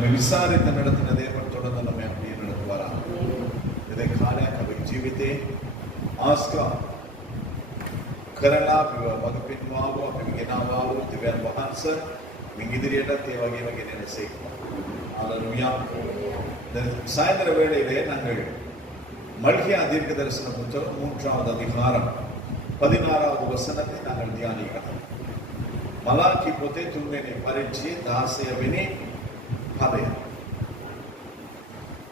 നമ്മെ വിസാരിച്ച് നടത്തുന്ന ദൈവം തുടർന്ന് നമ്മെ அப்படியே நடத்துவாராக. इधे खाने कभी जीविते आस्का කරලා වගපින්වාව අපි ගෙනාවාව දෙවියන් වහන්සේ මිගිදිරියට ඒ වගේම ගෙනෙනසේක. ஹalleluya. சாயந்தர வேளையிலே நாங்கள் மல்கியா தீர்க்க தரிசன புத்தகம் 3வது அதிகாரம் 16வது வசனத்தை நாங்கள் தியானிக்கிறோம். மலாக்கி පොතේ 3වෙනි පරිච්ඡේදය 16 වෙනි පදය.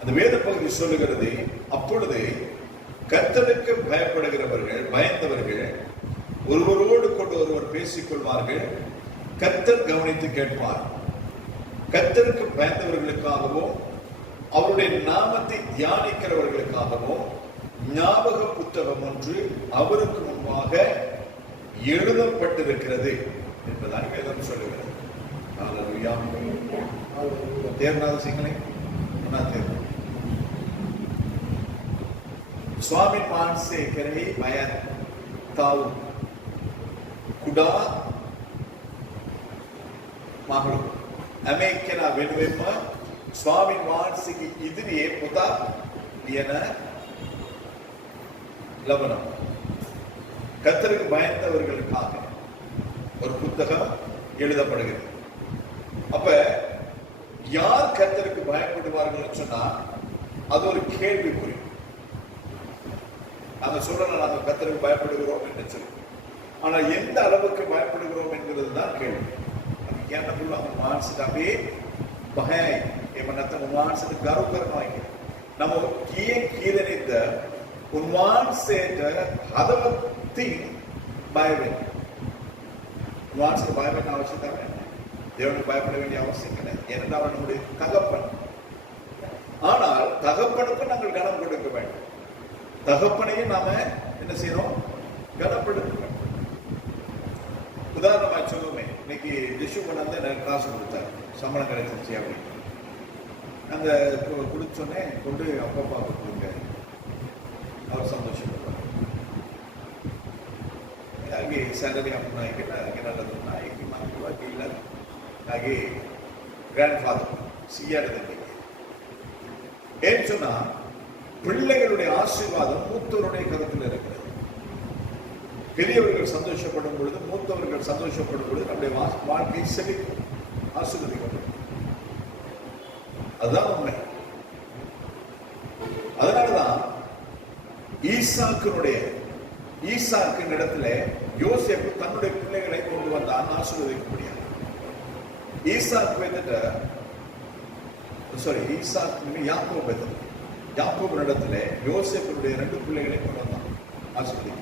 அந்த வேத பகுதி சொல்லுகிறது, அப்பொழுது கர்த்தருக்கு பயப்படுகிறவர்கள் பயந்தவர்கள் ஒருவரோடு கொண்டு ஒருவர் பேசிக்கொள்வார்கள், கர்த்தர் கவனித்து கேட்பார். கர்த்தருக்கு பயந்தவர்களுக்காகவும் அவருடைய நாமத்தை தியானிக்கிறவர்களுக்காகவும் ஞாபக புத்தகம் ஒன்று அவருக்கு முன்பாக எழுதப்பட்டிருக்கிறது என்பதாக வேதம் சொல்லுகிறது. ஹalleluya. தேவனாத சிங்களே தேவ ස්වාමීන් වහන්සේ කෙරෙහි බයතාව කුඩා මහලු අමේකන වෙනුවෙන්ම ස්වාමීන් වහන්සේගේ ඉදිරියේ පොතක් ලියන ලබනවා. கர்த்தருக்கு பயந்தவர்களுக்காக ஒரு புத்தகம் எழுதப்படுகிறது. அப்ப யார் கர்த்தருக்கு பயப்படுவார்கள் சொன்னா அது ஒரு கேள்விக்குறி. நாங்க சொல்லலாம் நாங்க கர்த்தருக்கு பயப்படுகிறோம் என்று சொல்லி, ஆனா எந்த அளவுக்கு பயப்படுகிறோம் என்கிறது தான் கேள்வி. என்ன சொல்லுவாங்க, மானசிட்டாவே பகை ஏமனத்த மானசிட்டு கரு කරනවා. நம்ம කීයේ කීදෙනෙක්ද උන්වහන්සේට හදවතින් බය වෙන්නේ. උන්වහන්සේට බය වෙන්න අවශ්‍යතාවය නැහැ. தேவனுக்கு பயப்பட வேண்டிய அவசியம் கிடையாது. ஏனென்றால் அவர் நம்முடைய தகப்பன். ஆனால் தகப்பனுக்கு நாங்கள் கனம் கொடுக்க வேண்டும். தகப்பனையும் நாம என்ன செய்யணும், கனப்படுத்த வேண்டும். உதாரணமா சொல்லுமே, இன்னைக்கு ஜெஷு கொண்டாந்து எனக்கு காசு கொடுத்தாரு, சம்பளம் கிடைச்சிருச்சு அப்படின்னு. அந்த கொடுத்தோடனே கொண்டு அப்பா அப்பா கொடுங்க, அவர் சந்தோஷப்படுவார். ಹಾಗೆ ಸ್ಯಾಲರಿ ಅಪ್ಪನ ಏನಾದರೂ ಆಯ್ಕೆ ಮಾಡುವಾಗ ಇಲ್ಲ. ಹಾಗೆ ಗ್ರ್ಯಾಂಡ್ ஃபாதர் சிஆர்ದಲ್ಲಿ ஏன் சொன்னா பிள்ளைகளுடைய ஆசீர்வாதம் மூத்தவருடைய கருத்தில் இருக்கிறது. பெரியவர்கள் சந்தோஷப்படும் பொழுது, மூத்தவர்கள் சந்தோஷப்படும் பொழுது நம்முடைய வாழ்க்கை செழிக்கும், ஆசீர்வதிக்கப்படும். அதுதான் உண்மை. அதனாலதான் ஈசாக்கின் இடத்துல யோசேப்பு தன்னுடைய பிள்ளைகளை கொண்டு வந்தான் ஆசீர்வதிக்க முடியாது. யாக்கோபு இடத்துல யோசேப்புடைய 2 பிள்ளைகளை கொண்டு வந்தான் ஆசீர்வதிக்க.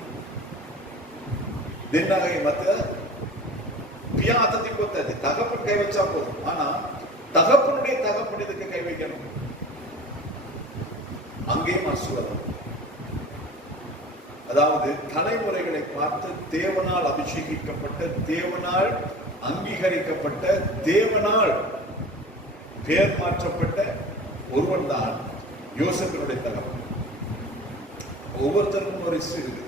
தின்னாகை மத்த பியாத்தத்தை கொத்தது தகப்பன் கை வச்சா போதும், ஆனா தகப்பனுடைய தகப்பன் இதுக்கு கை வைக்கணும். அங்கேயும் ஆசீர்வாதம். அதாவது தலைமுறைகளை பார்த்து தேவனால் அபிஷேகிக்கப்பட்ட, தேவனால் அங்கீகரிக்கப்பட்ட, தேவனால் பெயர் மாற்றப்பட்ட ஒருவன் தான் யோசேப்பினுடைய தகப்பன். ஒவ்வொருத்தருக்கும் ஒரு இஷ்டம் இருக்கு.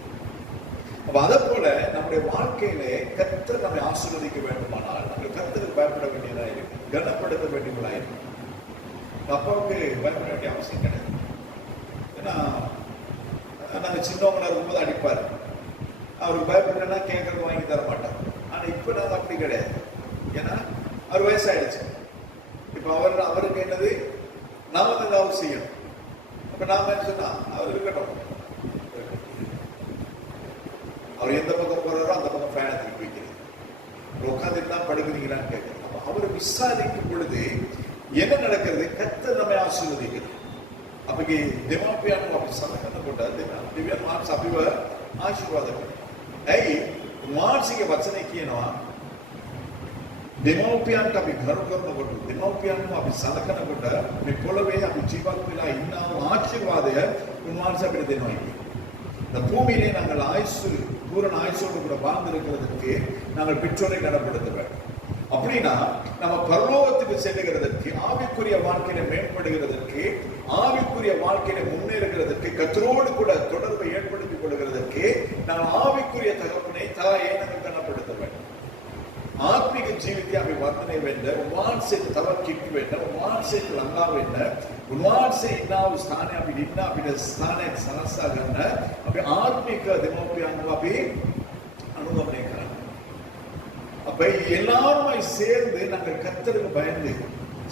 அப்ப அதை போல நம்முடைய வாழ்க்கையிலே கர்த்தர் நம்மை ஆசீர்வதிக்க வேண்டுமானால் நம்ம கர்த்தருக்கு பயப்பட வேண்டியதா இருக்கு, கனப்படுத்த வேண்டியதா இருக்கு. அப்பாவுக்கு பயப்பட வேண்டிய அவசியம் கிடையாது. ஏன்னா நாங்கள் சின்னவங்களா இருக்கும்போது அடிப்பாரு, அவருக்கு பயப்படுறேன்னா கேட்கறது வாங்கி தர மாட்டார். ஆனா இப்ப நாங்கள் அப்படி கிடையாது. ஏன்னா அவர் வயசாயிடுச்சு. இப்ப அவருக்கு என்னது, நாம தான் ஏதாவது செய்யணும். அப்ப நாம என்ன சொன்னா அவர் இருக்கட்டும், அவர் எந்த பக்கம் போறாரோ அந்த பக்கம் ஃபேனை திருப்பி வைக்கிறது, உட்காந்துட்டு தான் படுக்கிறீங்களான்னு கேட்கறது. அப்ப அவர் விசாரிக்கும் பொழுது என்ன நடக்கிறது, கர்த்தர் நம்மை ஆசீர்வதிக்கிறது. අපගේ දෙමාපියන්ව අපි සලකනකොට දෙවියන් වහන්සේ අපිව ආශිර්වාද කරනවා. ඇයි? මානසික වචනේ කියනවා දෙමාපියන්ට අපි ගරු කරනකොට, දෙමාපියන්ව අපි සලකනකොට මේ පොළවේ අපි ජීවත් වෙලා ඉන්න ආශිර්වාදය උන්වහන්සේ අපිට දෙනවා කියන්නේ. இந்த பூமியிலே நாங்கள் பூரண ஆயுசோடு கூட வாழ்ந்திருக்கிறதுக்கு நாங்கள் பெற்றோரை கனப்படுத்த வேண்டும். அப்படின்னா நம்ம பரலோகத்துக்கு செல்லுகிறதற்கு, ஆவிக்குரிய வாழ்க்கையில மேம்படுகிறதற்கு, ஆவிக்குரிய வாழ்க்கையில முன்னேறுகிறதற்கு, கர்த்தரோடு கூட தொடர்பை ஏற்படுத்திக் கொள்கிறதற்கு நாம் ஆவிக்குரிய தகப்பனை, தாயை நாங்கள் கனப்படுத்த வேண்டும். ආත්මික ජීවිතය අපි වර්ධනය වෙන්න, උන්වහන්සේට තවත් කිට්ටු වෙන්න, උන්වහන්සේට ළඟා වෙන්න, උන්වහන්සේ ඉන්නා වූ ස්ථානයේ අපි ඉන්න අපිට ස්ථානයක් සලසා ගන්න අපි ආත්මික දෙමෝපියන්ව අපි அனுகமனை කරන්න. அப்ப எல்லாருமே சேர்ந்து நாங்கள் கர்த்தருக்கு பயந்து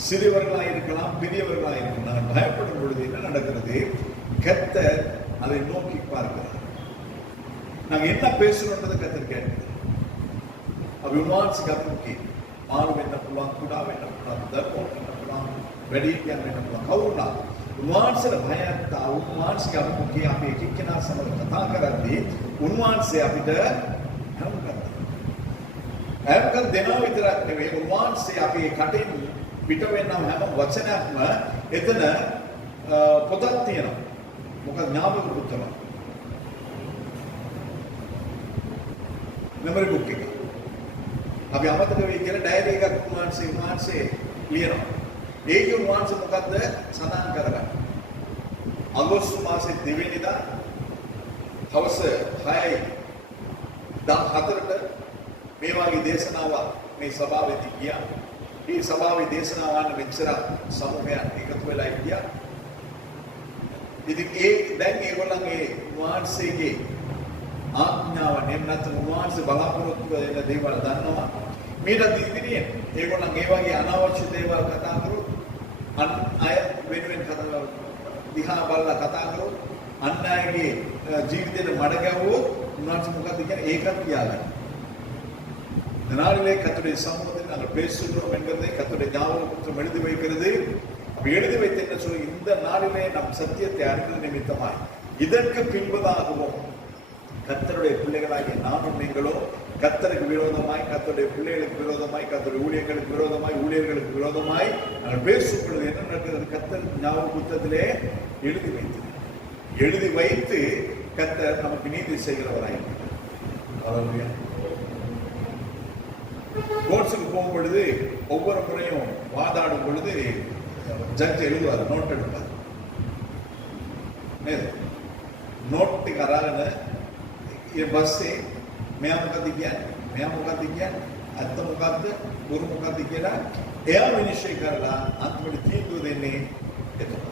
சிறியவர்களாக இருக்கலாம், பெரியவர்களாக இருக்கலாம், நாங்கள் பயப்படும் பொழுது என்ன நடக்கிறது? கர்த்தர் அதை நோக்கி பார்க்கிறார். நாங்க என்ன பேசுறோம்ன்றது கர்த்தர் கேட்கிறார். අවිමානසික අතුකේ මාළු වෙන්න පුළුවන්, කුඩා වෙන්න පුළුවන්, දරුවෝ වෙන්න පුළුවන්, වැඩිහිටියන් වෙන්න පුළුවන්, කවුරුනා උන්වහන්සේට භයත් උන්වහන්සේක අතුකේ අපි එකිනෙකා සමග කතා කරද්දී උන්වහන්සේ අපිට හැමකම් දෙනවා විතරක් නෙවෙයි, උන්වහන්සේ අපි කටින් පිට වෙනම හැම වචනයක්ම එතන පොතක් තියෙනවා. මොකද ඥාපක පුතම මෙමරි බුක් එක අපි අමතක වෙයි කියලා ඩයරි එකක් උන්වහන්සේ ලියනවා. ඒකේ උන්වහන්සේ මොකද්ද සඳහන් කරගන්නේ? අගෝස්තු මාසයේ 2 වෙනිදා හවස 6:14ට මේ වගේ දේශනාවක් මේ සභාවේදී ගියා. මේ සභාවේ දේශනාවන් මෙච්චර සමූහයක් එකතු වෙලා ගියා. ඉතින් දැන් ඒගොල්ලන්ගේ උන්වහන්සේගේ ආඥාව නෙන්නත් උන්වහන්සේ බලාපොරොත්තු වෙන දේවල් දන්නවා. මේකට ඉදිරියෙන් ඒගොල්ලන් ඒ වගේ අනවශ්‍ය දේවල් කතා කරොත්, අන් අය වෙනුවෙන් කතා දිහා බලලා කතා කරොත්, අන් අයගේ ජීවිතේට මඩ ගැහුවොත් උන්වහන්සේ මොකද කියන්නේ? ඒකත් කියාගන්න. நாளிலே கர்த்தருடைய சமூகத்தில் நாங்கள் பேசுகிறோம் என்பதை கர்த்தருடைய ஞாபகம் எழுதி வைக்கிறது. அப்படி எழுதி வைத்து என்ன சொல்லி, இந்த நாளிலே நம் சத்தியத்தை அறிந்தது நிமித்தமாய் இதற்கு பின்பதாகவும் கர்த்தருடைய பிள்ளைகளாகிய நானும் நீங்களும் கர்த்தருக்கு விரோதமாய், கர்த்தருடைய பிள்ளைகளுக்கு விரோதமாய், கர்த்தருடைய ஊழியர்களுக்கு விரோதமாய், ஊழியர்களுக்கு விரோதமாய் நாங்கள் பேசும் பொழுது என்ன நடக்கிறது? கர்த்தர் ஞாபக புத்தகத்திலே எழுதி வைத்து கர்த்தர் நமக்கு நீதி செய்கிறவராயிருக்கிறார். கோர்ட்ஸுக்கு போகும் பொழுது ஒவ்வொரு முறையும் வாதாடும் பொழுது ஜட்ஜ் எழுதுவார், நோட் எடுப்பார். நோட்டு कराගෙන ये बस से मैं මොකද කියන්නේ අත්ත මොකද්ද බොරු මොකද්ද කියලා එයා විනිශ්චය කරලා අන්තිමට තීන්දුව දෙන්නේ එතකොට.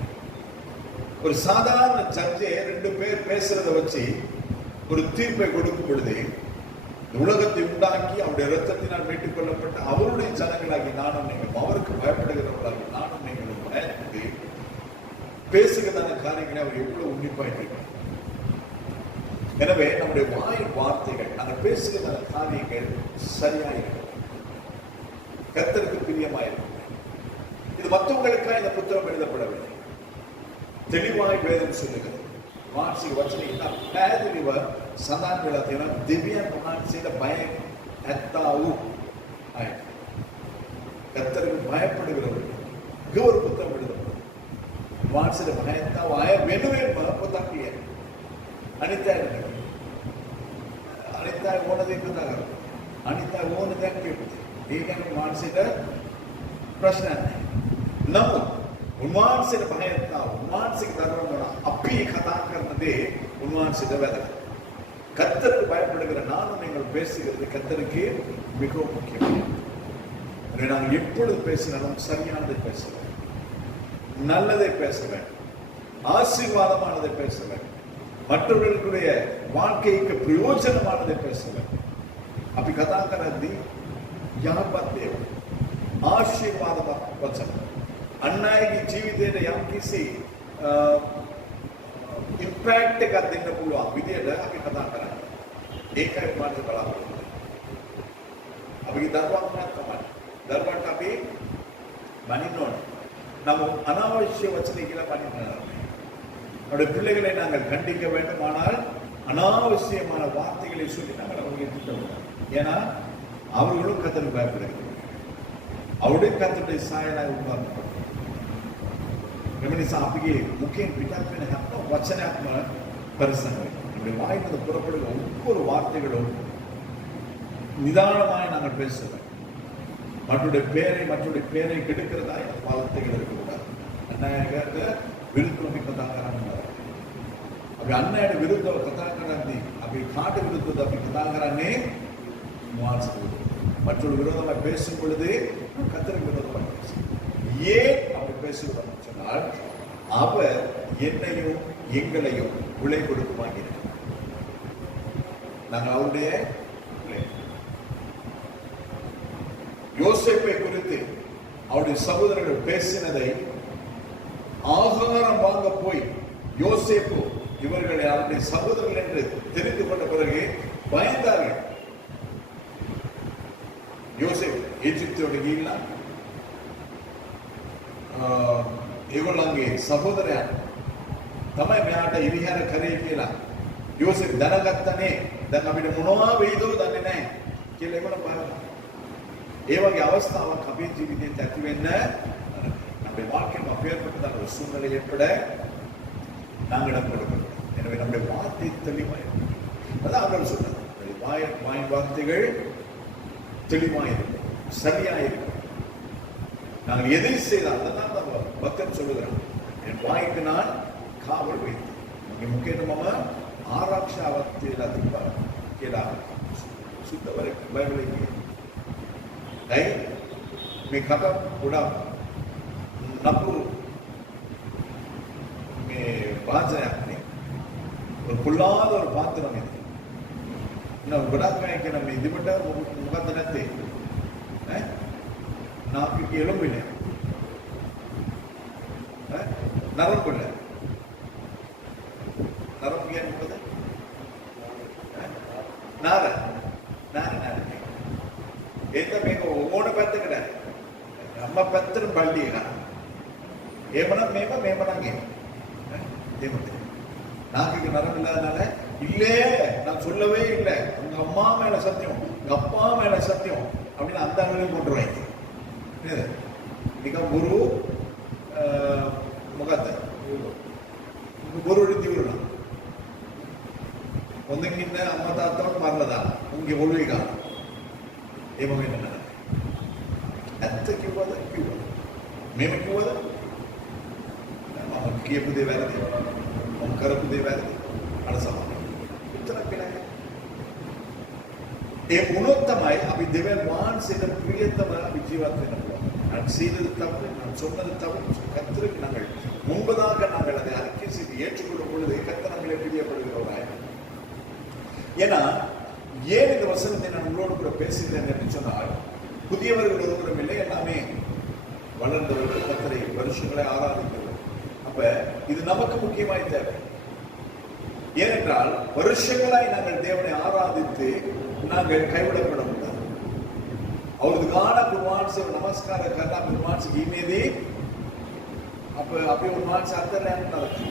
ஒரு சாதாரண ஜட்ஜே ரெண்டு பேர் பேசுறத வச்சு ஒரு தீர்ப்பை கொடுக்கும் பொழுது உலகத்தை உண்டாக்கி அவருடைய இரத்தத்தினால் மீட்டுக் கொள்ளப்பட்ட அவருடைய ஜனங்களாகி நானும் நீங்களும், அவருக்கு பயப்படுகிறவர்களாகி நானும் நீங்களும் பயந்து பேசுகிறதான காரியங்களை அவர் எவ்வளவு உன்னிப்பாயிருக்கிறார். எனவே நம்முடைய வாய் வார்த்தைகள், நாங்கள் பேசுகிறதான காரியங்கள் சரியாயிருக்கும், கர்த்தருக்கு பிரியமாயிருக்கும். இது மற்றவங்களுக்காக இந்த புத்தகம் எழுதப்படவில்லை. தெளிவாய் வேதம் சொல்லுகிறது. මානසික වචනේ ඉන්න පැහැදිලිව සඳහන් වෙලා තියෙනවා. දෙවියන් වහන්සේට බය ඇත්තා වූ අය, கர்த்தருக்கு பயப்படுகிறவர்கள் ஒரு புத்தகம் எழுதப்படும். වහන්සේට බය ඇත්තා වූ අය වෙනුවෙන්ම පොතක් ලියන. අනිත් අය ඕන දෙයක් කතා කරනවා. අනිත් අය ඕන දෙයක් කියනවා. ඒ කියන්නේ වහන්සේට ප්‍රශ්නයක් නැහැ. නමුත් උන්වහන්සේට බය ඇත්තා වූ උන්වහන්සේගේ දරුවන්වල අපි කතා කරන දේ උන්වහන්සේට වැදගත්. கர்த்தருக்கு பயப்படுகிற நானும் நீங்கள் பேசுகிறது கர்த்தருக்கு மிகவும் முக்கியம். நாங்கள் எப்பொழுது பேசினாலும் சரியானதை பேச வேண்டும், நல்லதை பேச வேண்டும், ஆசீர்வாதமானதை பேச வேண்டும், மற்றவர்களுடைய வாழ்க்கைக்கு பிரயோஜனமானதை பேச வேண்டும். අපි කතා කරද්දී යහපත් දේවල්, ආශිර්වාද වචන, අන් අයගේ ජීවිතයට යම්කිසි ඉම්පැක්ට් එකක් දෙන්න පුළුවන් විදියට අපි කතා කරන්නේ. ඒකයි මානසික බලාපොරොත්තු. අපේ දරුවන්ට තමයි. දරුවන්ට අපි බනින්න ඕනේ. නමුත් අනාවශ්‍ය වචන කියලා බනින්න නෑ. நம்முடைய பிள்ளைகளை நாங்கள் கண்டிக்க வேண்டுமானால் அனாவசியமான வார்த்தைகளை சொல்லி நாங்கள் அவர்களை திட்டக்கூடாது. ஏன்னா அவர்களும் கர்த்தருக்கு பயப்படுகிறார்கள். அவருடைய கர்த்தருடைய சாயலாய் உருவாக்கப்பட்டது. එමනිසා අපගේ මුඛයෙන් පිටත් වෙන හැම වචනයක්ම පරිසම් වෙනවා. நம்முடைய வாயிலிருந்து புறப்படுகிற ஒவ்வொரு வார்த்தைகளும் நிதானமாய் நாங்கள் பேச வேண்டும். மற்றவருடைய பேரை கெடுக்கிறதா வார்த்தைகள் இருக்கக்கூடாது. அண்ணாயக விருத்தம் කතා කරන්න. අපි අන්නයට විරුද්ධව කතා කරන්නේ, අපි කාට විරුද්ධව අපි කතා කරන්නේ? මුවාසට විරුද්ධව. மற்றொரு விரோதமாக பேசும் பொழுது கர்த்தருக்கு விரோதமாக பேசும். ஏன் அப்படி பேசுகிறோம் சொன்னால், அவர் என்னையும் எங்களையும் விலை கொடுக்குமாங்க. நாங்கள் அவருடைய யோசேப்பை குறித்து அவருடைய சகோதரர்கள் பேசினதை ஆகாரம் வாங்க போய் யோசேப்பு இவர்களை அவருடைய சகோதரர்கள் என்று தெரிந்து கொண்ட பிறகு பயந்தார்கள். யோசேப் ಈಜಿಪ್ತೋட ಗೀಲ್ಲ ඒගොල්ලන්ගේ සහෝදරයා තමයි මෙයාට ඉරිහැර කරේ කියලා. යෝසෙෆ් දැනගත්තනේ දැන් අපිට මොනවා වෙයිදෝ දන්නේ නැහැ කියලා ඒගොල්ලෝ බලනවා. ඒ වගේ අවස්ථාවක් අපේ ජීවිතේත් ඇති වෙන්න நம்முடைய வாழ்க்கையில் அப்பேற்பட்டதான ஒரு சூழ்நிலை ஏற்பட நாங்கள் இடம் கொடுக்கணும். எனவே நம்முடைய வார்த்தை தெளிவாயிருக்கும். அதான் அவர்கள் சொன்னார், வாயின் வார்த்தைகள் தெளிவாயிருக்கும், சரியாயிருக்கும். நாங்கள் எதை செய்தால் தான் பக்தன் சொல்லுகிறான், என் வாய்க்கு நான் காவல் வைத்தேன். இங்கே முக்கியமாக ஆராய்ச்சி எல்லாத்துக்கும் கேளா சுத்த வரைக்கும் பைபிளை මේ කතා ගොඩක් නපුරු මේ වාචනයක් නේ. පුල්ලාද ஒரு பாத்திரம் இது. நான் ගොඩක් අය කියන මේ ඉදිමට මොකද්ද නැත්තේ? ඈ නාකික එළඹෙන්නේ. ඈ නරඹ නැහැ. නරඹ කියන්නේ මොකද? නාර. ඒක මේක ඕන පැත්තකට අම්මා පැත්තට බල්ලි එක. එහෙමනම් මේමනම් ඒක. தேவதே நாக்கு நரம் இல்லாதனால இல்லே நான் சொல்லவே இல்லை, உங்க அம்மா மேல சத்தியம், உங்க அப்பா மேல சத்தியம் அப்படின்னு அந்த அளவுக்கு கொண்டு வாங்க. நிகம் குரு முகத்தை குரு தீவிரம் ಒಂದಕ್ಕಿಂತ ಅಮ್ಮ ತಾತವ್ರು ಮರಳದ ನಿಮಗೆ ಒಳ್ಳೆಗ ಏಮವೇನ ඇත්තකිව්වද කිව්වද මෙම කිව්වද මම කියපු දේ වැරදි මම කරපු දේ වැරදි අර සමාන උත්තරක් නැහැ. ඒ වුණොත් තමයි අපි දෙවියන් වහන්සේට ප්‍රියතම අපි ජීවත් වෙන්න පුළුවන්. நான் செய்தது தவறு, நான் சொன்னது தவறு, கர்த்தருக்கு நாங்கள் முன்பதாக நாங்கள் அதை அறிக்கை செய்து ஏற்றுக்கொள்ளும் பொழுது கர்த்தர் நம்மளை பிரியப்படுகிறவராய். ஏன்னா ஏன் இந்த வசனத்தை நான் உங்களோடு கூட பேசுகிறேன் என்று சொன்னால், புதியவர்கள் ஒருவரும் இல்லை, எல்லாமே வளர்ந்தவர்கள் கர்த்தரை வருஷங்களை ஆராதிக்கிறோம். அப்ப இது நமக்கு முக்கியமாய் தேவை. ஏனென்றால் வருஷங்களாய் நாங்கள் தேவனை ஆராதித்து நாங்கள் கைவிடப்பட முடியாது. ಅವ್ರದ್ದು ಗಾಢ ಗುರುವಾನ್ಸ್ ನಮಸ್ಕಾರ करना गुरुवान्स ईमेदी अपने गुरुवान्स अंदर रहना लगता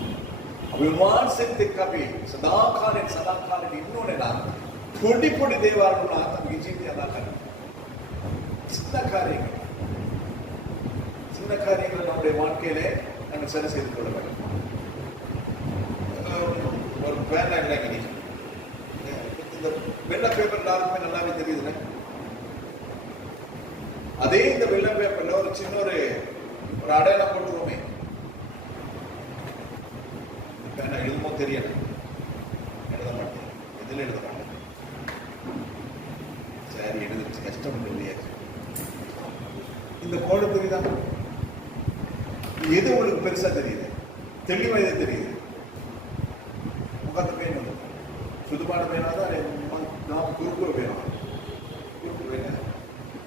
अब गुरुवान्स से कभी सदा काले इन्होंने ना थोड़ी थोड़ी देवार को ना तब जीवित अदा कर சின்ன காரியங்கள் நம்முடைய வாழ்க்கையிலே நம்ம சரி செய்து கொள்ள வேண்டும். ஒரு பேனா இல்லைங்க, இந்த வெள்ளை பேப்பர் எல்லாருக்குமே நல்லாவே தெரியுதுல்ல. அதே இந்த வெள்ளை பேப்பர்ல ஒரு சின்ன ஒரு அடையாளம் போட்டுருவோமே, பேனா எழுதுமோ தெரியல, எழுத மாட்டேன், எதுல எழுத மாட்டேன், சரி எழுதுச்சு கஷ்டம் இல்லையா. இந்த கோடு தெரியுதா? எது உங்களுக்கு பெருசா தெரியுது, தெளிவா எது தெரியுது? முகத்து பேன் வந்து சுதுபாடு பேனாதான் நாம் குறுக்கு வேணும்.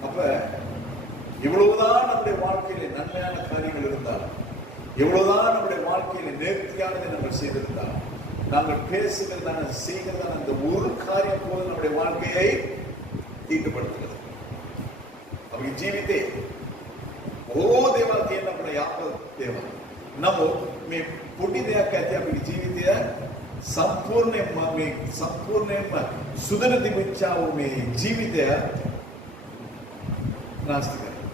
அப்ப எவ்வளவுதான் நம்முடைய வாழ்க்கையில நன்மையான காரியங்கள் இருந்தாலும், எவ்வளவுதான் நம்முடைய வாழ்க்கையில நேர்த்தியானதை நம்ம செய்திருந்தாலும், நாங்கள் பேசுகிறதான செய்கிறதான அந்த ஒரு காரியம் போது நம்முடைய வாழ்க்கையை தீட்டுப்படுத்துகிறது. அப்படி ஜீவித்தே ओ देवा තියෙන අපේ යාප දේවා නමෝ මේ පොඩි දෙයක් ඇති අපේ ජීවිතය සම්පූර්ණයෙන්ම සුදන තිබිච්චා වූ මේ ජීවිතය நாஸ்தி කරනවා.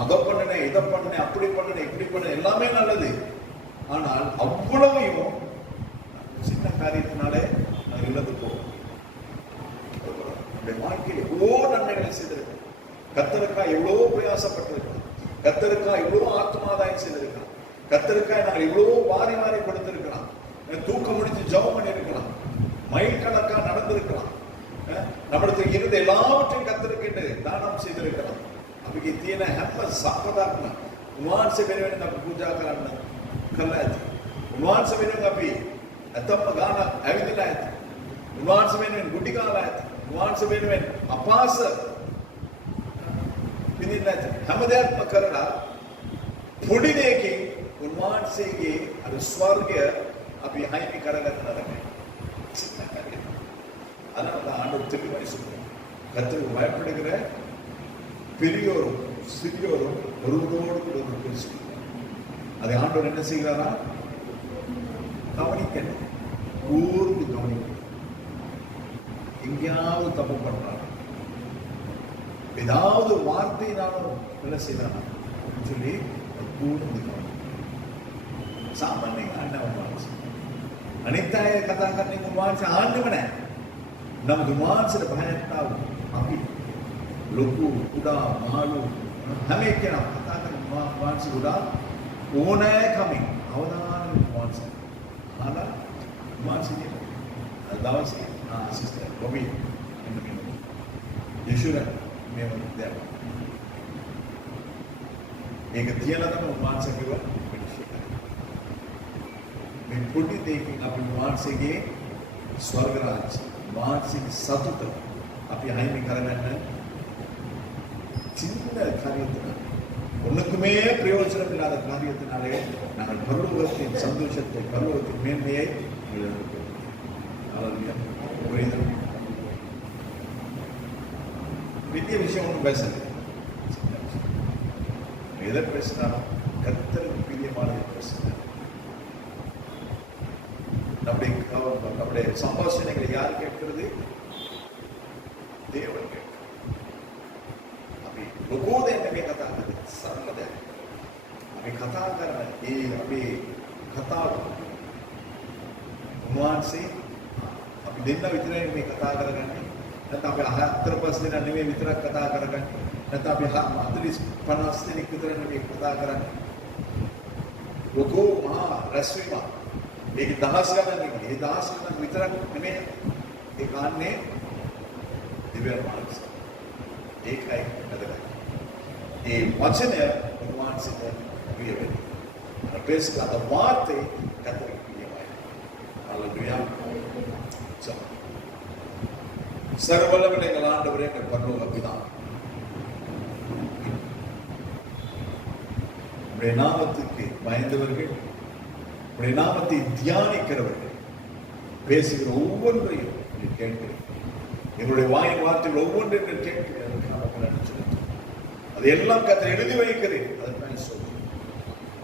அதை பண்ணனே இதை பண்ணனே அப்படி பண்ணனே இப்படி பண்ணனே எல்லாமே நல்லது. ஆனால் அவ்வளவையும் சின்ன காரியத்தினாலே நான் இழந்து போவோம். நம்முடைய வாழ்க்கையில் எவ்வளோ நன்மைகளை செய்திருக்கோம், கர்த்தருக்காய் எவ்வளவு பிரயாசப்பட்டிருக்கிறோம், கர்த்தருக்காய் எவ்வளவு ஆத்மாதாயம் செய்திருக்கிறோம், கர்த்தருக்காய் நாங்கள் எவ்வளவு வாரி வாரி கொடுத்திருக்கிறோம், தூக்கம் முடிச்சு ஜெபம் பண்ணி இருக்கலாம், மைல் கணக்கா நடந்திருக்கலாம், நம்மிடத்தில் இருந்த எல்லாவற்றையும் கத்தருக்கு தானம் செய்திருக்கலாம். අපිගේ තියෙන හැම සම්පතක්ම උන්වහන්සේ වෙනුවෙන් අපි පූජා කරන්න කළා ඇති. උන්වහන්සේ වෙනුවෙන් අපි අතම්ම ගාන ඇවිදලා ඇති. උන්වහන්සේ වෙනුවෙන් ගුටි කාලා ඇති. උන්වහන්සේ වෙනුවෙන් අපාස පිළිඳ ඇති. හැම දෙයක්ම කරලා පොඩි දෙයකින් උන්වහන්සේගේ අර ස්වර්ගය අපි හයිමි කරගන්න නරකයි. அதனால ஆண்டவர் தெளிவாய் சொல்றார், கர்த்தருக்கு பயப்படுகிற பெரியோரும் சிறியோரும் ஒருவரோடு கூட ஒரு பேசுகிறார். அதை ஆண்டவர் என்ன செய்கிறாரா? கவனிக்கணும், கூர்ந்து கவனிக்கணும். எங்கேயாவது தப்பு பண்றாங்க, ஏதாவது ஒரு வார்த்தையினாலும் என்ன செய்யறாங்க சொல்லி கூர்ந்து கவனிக்கணும். சாமானிய ஆண்டவன் අනිත්‍යය කතා කරන්නේ උන්වහන්සේ ආන්නම නැහැ. නමුත් උන්වහන්සේට භයන්තාව අපි ලොකු කුඩා මාළු හැම එකම කතා කරන උන්වහන්සේ උඩා ඕනෑකමින් අවදානම් උන්වහන්සේ අහලා උන්වහන්සේ දවසේ සිස්ටර් බොබි යෂුරා මේ වගේ ඒක තියලා තමයි උන්වහන්සේ කිව්වා මේ පොඩි දෙයකින් අපි උන්වහන්සේගේ ස්වර්ග රාජ්‍ය මානසික සතුට අපි අහිමි කරගන්න சின்ன காரியத்தினால் ஒன்றுக்குமே பிரயோஜனம் இல்லாத காரியத்தினாலே நாங்கள் பரலோகத்தின் சந்தோஷத்தை பரலோகத்தின் மேன்மையை புரியுது. பெரிய விஷயம் ஒன்றும் பேசல, எதை பேசினாலும் கர்த்தருக்கு பிரியமானதை பேசுகிறேன். நம்முடைய சம்பாஷணைகளை யார் கேட்கிறது? தேவன் கேட்கிறது. අපි ලොකෝ දෙන්න මේ කතා කරන්නේ සරල දෙයක්. අපි කතා කරන ඒ අපේ කතාව උන්වහන්සේ අපි දෙන්න විතරයි මේ කතා කරගන්නේ. නැත්නම් අපි 4-5 දෙනා නෙමෙයි විතරක් කතා කරගන්නේ. නැත්නම් අපි 40-50 දෙනෙක් විතර නෙමෙයි කතා කරන්නේ. ලොකෝ මහා රැස්වීම ඒක දහස් ගණන් නෙමෙයි. ඒ දහස් ගණන් විතරක් නෙමෙයි. ඒ කාන්නේ දිව්‍ය මානස. ඒකයි වැදගත්. ඒ වචනය උන්වහන්සේට ප්‍රිය වෙනවා. අපේක්ෂිත වාර්තේ කතරේ ප්‍රියයි. හalleluya. சர்வவல்லமை எங்கள் ஆண்டவரே, எங்கள் பரலோக பிதாவே, உம்முடைய நாமத்துக்கு பயந்தவர்கள், உம்முடைய நாமத்தை தியானிக்கிறவர்கள் பேசுகிற ஒவ்வொன்றையும் நீர் கேட்கிறீர்கள். எங்களுடைய வாயின் வார்த்தைகள் ஒவ்வொன்றையும் கேட்கிறேன். அது எல்லாம் கர்த்தர் எழுதி வைக்கிறேன். அதற்காக சொல்றேன்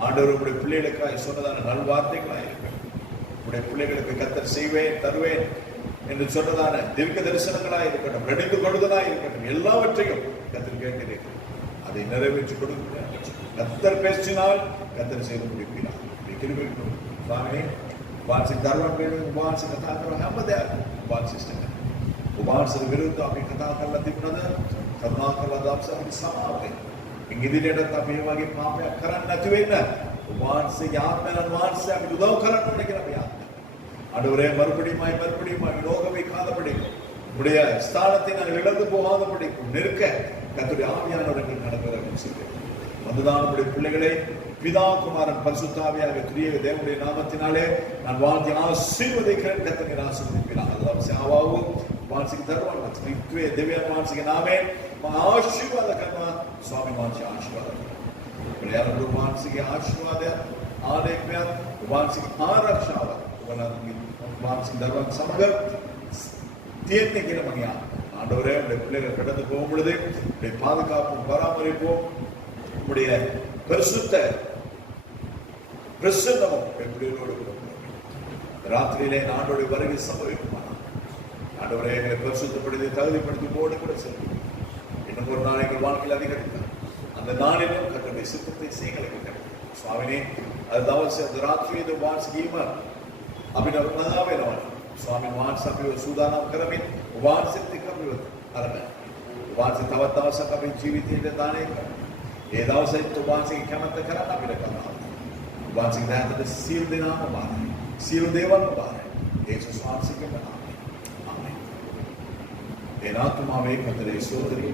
ஆண்டவர், உங்களுடைய பிள்ளைகளுக்காக சொன்னதான நல்வார்த்தைகளாக இருக்கிறேன். உங்களுடைய பிள்ளைகளுக்கு கர்த்தர் செய்வேன் தருவேன் என்று சொன்னதான தீர்க்க தரிசனங்களாக இருக்கட்டும், நடித்து கொடுதலாக இருக்கட்டும், எல்லாவற்றையும் கர்த்தர் கேட்கிறேன். அதை நிறைவேற்றி கொடுக்கிறேன். கர்த்தர் பேசினால் கர்த்தர் செய்து முடிக்கிறார். கிருபை ස්වාමීනි, වාසික දරුවන් වෙනුවෙන් වාසික කතා කරන හැමදේම වාසිෂ්ඨ උපාසක විරුද්ධ අපි කතා කරලා තිබුණාද? කරුණා කරලා දාපසාරි සමාවෙන්න. ඉංග්‍රීසියටත් අපි මේ වගේ පාපයක් කරන්නේ නැති වෙන්න උපාසකගේ ආත්මයන් වාසිය අපි උදව් කරන්න ඕනේ කියලා අපි ආත්මය. ஆண்டவரே, மறுபடியும் லோகமே காதபடிக்கும் உடைய ஸ்தானத்தை நாங்கள் இழந்து போகாதபடிக்கும் நெருக்க கர்த்தருடைய ஆவியானவர்கள் நடக்கிறவர்கள் செய்கிறேன். வந்துதான் நம்முடைய பிள்ளைகளை பிதா குமாரன் பரிசுத்தாவியாக திரியேக தேவனுடைய நாமத்தினாலே நான் வாழ்த்தி ஆசீர்வதிக்கிறேன். கர்த்தர் ஆசீர்வதிப்பார். அல்லாஹ் சேவாவு මානසික දරුවන් ත්‍රිත්වයේ දෙවියන් වහන්සේගේ නාමයෙන් මම ආශිර්වාද කරනවා. ස්වාමීන් වහන්සේ ආශිර්වාද කරනවා. ප්‍රයාණු මානසික ආශිර්වාදය, ආලේඛනය, මානසික ආරක්ෂාව මානසික දරුවන් සමග තියෙන්නේ කියලා මම ஆண்டவரே, உடைய பிள்ளைகள் கடந்து போகும் பொழுது உடைய பாதுகாப்பும் பராமரிப்போம், உடைய பிரசன்னமும் பிள்ளைகளோடு ராத்திரியிலே ஆண்டோடைய வருகை சம்பவிக்குமா? ஆண்டவரே, பரிசுத்தப்படுத்தி தகுதிப்படுத்தி போடு கூட செல்லும். இன்னும் ஒரு நாள் எங்கள் வாழ்க்கையில் அதிகரித்தார். அந்த நாளிலும் கர்த்தருடைய சித்தத்தை செய்யங்களுக்கு ස්වාමිනේ, අද දවසේ අද රාත්‍රියේදී වාසිකීම අපිට උනහා වෙනවා. ස්වාමීන් වහන්සේ අපිව සූදානම් කරමින් වාසිත කමිව අරගෙන වාසි තවත් දවසක් අපේ ජීවිතයට දාණය කරනවා. ඒ දවසේ වාසික කැමැත්ත කරන්න අපිට කරනවා. වාසික දැනට සීල් දෙනාම බාරයි. සීල් දේවල් බාරයි. ඒසුස් වහන්සේගේ என் ஆத்துமாவே கர்த்தரை சோதரி.